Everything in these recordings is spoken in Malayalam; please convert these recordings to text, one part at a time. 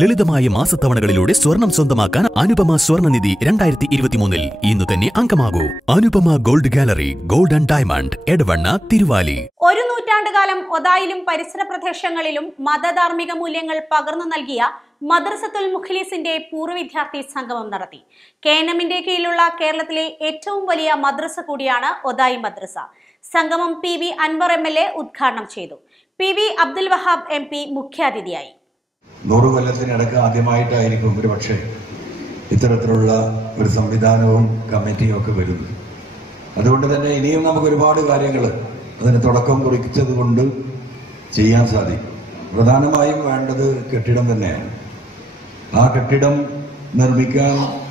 ലളിതമായ മാസത്തവണകളിലൂടെ സ്വർണം സ്വന്തമാക്കാൻ അനുപമ സ്വർണനിധി രണ്ടായിരത്തി ഇരുപത്തിമൂന്നിൽ ഇന്ന് തന്നെ അംഗമാകൂ. Anupama gold gallery gold and diamond Edavanna Thiruvali. ഒരു നൂറ്റാണ്ടുകാലം ഒതായിലും പരിസര പ്രദേശങ്ങളിലും മതധാർമ്മിക മൂല്യങ്ങൾ പകർന്നു നൽകിയ മദ്രസത്തുൽ മുഖ്ലീസിന്റെ പൂർവ വിദ്യാർത്ഥി സംഗമം നടത്തി. കേനമിന്റെ കീഴിലുള്ള കേരളത്തിലെ ഏറ്റവും വലിയ മദ്രസ കൂടിയാണ് ഒതായി മദ്രസ. സംഗമം P V Anwar M L A ഉദ്ഘാടനം ചെയ്തു. P V Abdul Wahab M P മുഖ്യാതിഥിയായി. നൂറ് കൊല്ലത്തിനിടക്ക് ആദ്യമായിട്ടായിരിക്കും ഒരു പക്ഷേ ഇത്തരത്തിലുള്ള ഒരു സംവിധാനവും കമ്മിറ്റിയും ഒക്കെ വരുന്നത്. അതുകൊണ്ട് തന്നെ ഇനിയും നമുക്ക് ഒരുപാട് കാര്യങ്ങൾ അതിന് തുടക്കം കുറിച്ചത് കൊണ്ട് ചെയ്യാൻ സാധിക്കും. പ്രധാനമായും വേണ്ടത് കെട്ടിടം തന്നെയാണ്. ആ കെട്ടിടം നിർമ്മിക്കാൻ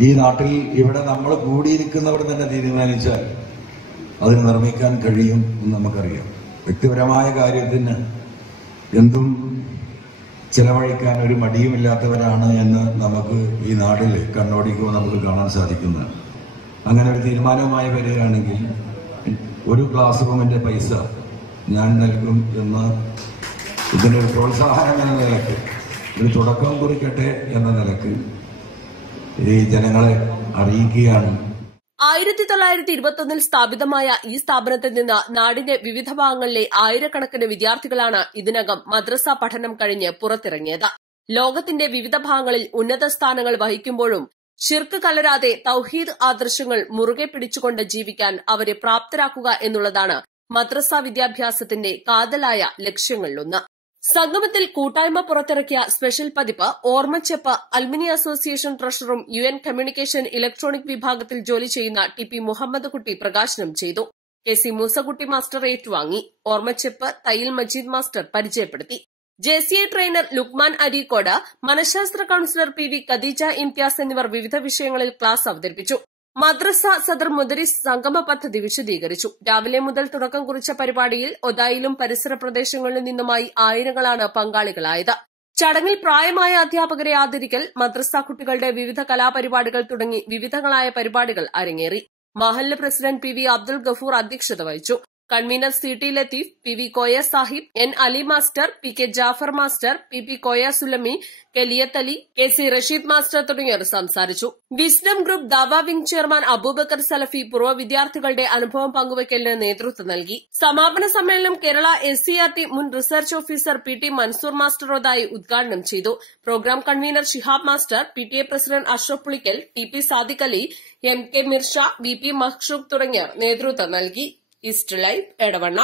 ഈ നാട്ടിൽ ഇവിടെ നമ്മൾ കൂടിയിരിക്കുന്നവർ തന്നെ തീരുമാനിച്ചാൽ അതിന് നിർമ്മിക്കാൻ കഴിയും എന്ന് നമുക്കറിയാം. വ്യക്തിപരമായ കാര്യത്തിന് എന്തും ചെലവഴിക്കാൻ ഒരു മടിയുമില്ലാത്തവരാണ് എന്ന് നമുക്ക് ഈ നാട്ടിൽ കണ്ണോടിക്കുമ്പോൾ നമുക്ക് കാണാൻ സാധിക്കുന്നതാണ് അങ്ങനെ ഒരു തീരുമാനവുമായി വരികയാണെങ്കിൽ ഒരു ക്ലാസ് റൂമിന്റെ പൈസ ഞാൻ നൽകും എന്ന് ഇതിനൊരു പ്രോത്സാഹനം എന്ന നിലയ്ക്ക് ഒരു തുടക്കം കുറിക്കട്ടെ എന്ന നിലയ്ക്ക് ഈ ജനങ്ങളെ അറിയിക്കുകയാണ്. ആയിരത്തി തൊള്ളായിരത്തി ഇരുപത്തൊന്നിൽ സ്ഥാപിതമായ ഈ സ്ഥാപനത്തിൽ നിന്ന് നാടിന്റെ വിവിധ ഭാഗങ്ങളിലെ ആയിരക്കണക്കിന് വിദ്യാർത്ഥികളാണ് ഇതിനകം മദ്രസ പഠനം കഴിഞ്ഞ് പുറത്തിറങ്ങിയത്. ലോകത്തിന്റെ വിവിധ ഭാഗങ്ങളിൽ ഉന്നത സ്ഥാനങ്ങൾ വഹിക്കുമ്പോഴും ഷിർക്ക് കലരാതെ തൌഹീദ് ആദർശങ്ങൾ മുറുകെ പിടിച്ചുകൊണ്ട് ജീവിക്കാൻ അവരെ പ്രാപ്തരാക്കുക എന്നുള്ളതാണ് മദ്രസ വിദ്യാഭ്യാസത്തിന്റെ കാതലായ ലക്ഷ്യങ്ങളിലൊന്ന്. സംഗമത്തിൽ കൂട്ടായ്മ പുറത്തിറക്കിയ സ്പെഷ്യൽ പതിപ്പ് ഓർമ്മച്ചെപ്പ് അൽമിനി അസോസിയേഷൻ ട്രഷറും യു എൻ കമ്മ്യൂണിക്കേഷൻ ഇലക്ട്രോണിക് വിഭാഗത്തിൽ ജോലി ചെയ്യുന്ന ടി പി മുഹമ്മദ് കുട്ടി പ്രകാശനം ചെയ്തു. കെ സി മൂസകുട്ടി മാസ്റ്റർ ഏറ്റുവാങ്ങി. ഓർമ്മച്ചെപ്പ് തയ്യിൽ മജീദ് മാസ്റ്റർ പരിചയപ്പെടുത്തി. J C I trainer Luqman Areekode മനഃശാസ്ത്ര counsellor P V Khadeeja Imthiyaz എന്നിവർ വിവിധ വിഷയങ്ങളിൽ ക്ലാസ് അവതരിപ്പിച്ചു. മദ്രസ സദർ മുദരിസ് സംഗമ പദ്ധതി വിശദീകരിച്ചു. രാവിലെ മുതൽ തുടക്കം കുറിച്ച പരിപാടിയിൽ ഒതായിലും പരിസര പ്രദേശങ്ങളിൽ നിന്നുമായി ആയിരങ്ങളാണ് പങ്കാളികളായത്. ചടങ്ങിൽ പ്രായമായ അധ്യാപകരെ ആദരിക്കൽ മദ്രസ കുട്ടികളുടെ വിവിധ കലാപരിപാടികൾ തുടങ്ങി വിവിധങ്ങളായ പരിപാടികൾ അരങ്ങേറി. മഹല്ല് president P V Abdul Gafoor അധ്യക്ഷത വഹിച്ചു. Convener C T Latheef P V Koya Sahib N Ali master P K Jafar master P P Koya Sulami K Ali K C Rasheed master തുടങ്ങിയവർ സംസാരിച്ചു. Wisdom group Dawa wing chairman Abubakar Salafi പൂർവ വിദ്യാർത്ഥികളുടെ അനുഭവം പങ്കുവയ്ക്കലിന് നേതൃത്വം നൽകി. സമാപന സമ്മേളനം Kerala S C R T മുൻ research officer P T Mansoor മാസ്റ്ററോതായി ഉദ്ഘാടനം ചെയ്തു. Programme convener Shihab master P T A president Ashraf Pulikkal T P Sadiq Ali M K Mirsha V P Mahshooq തുടങ്ങിയവർ നേതൃത്വം നൽകി. ಇಷ್ಟು ಲೈಫ್ ಎಡವಣ್ಣ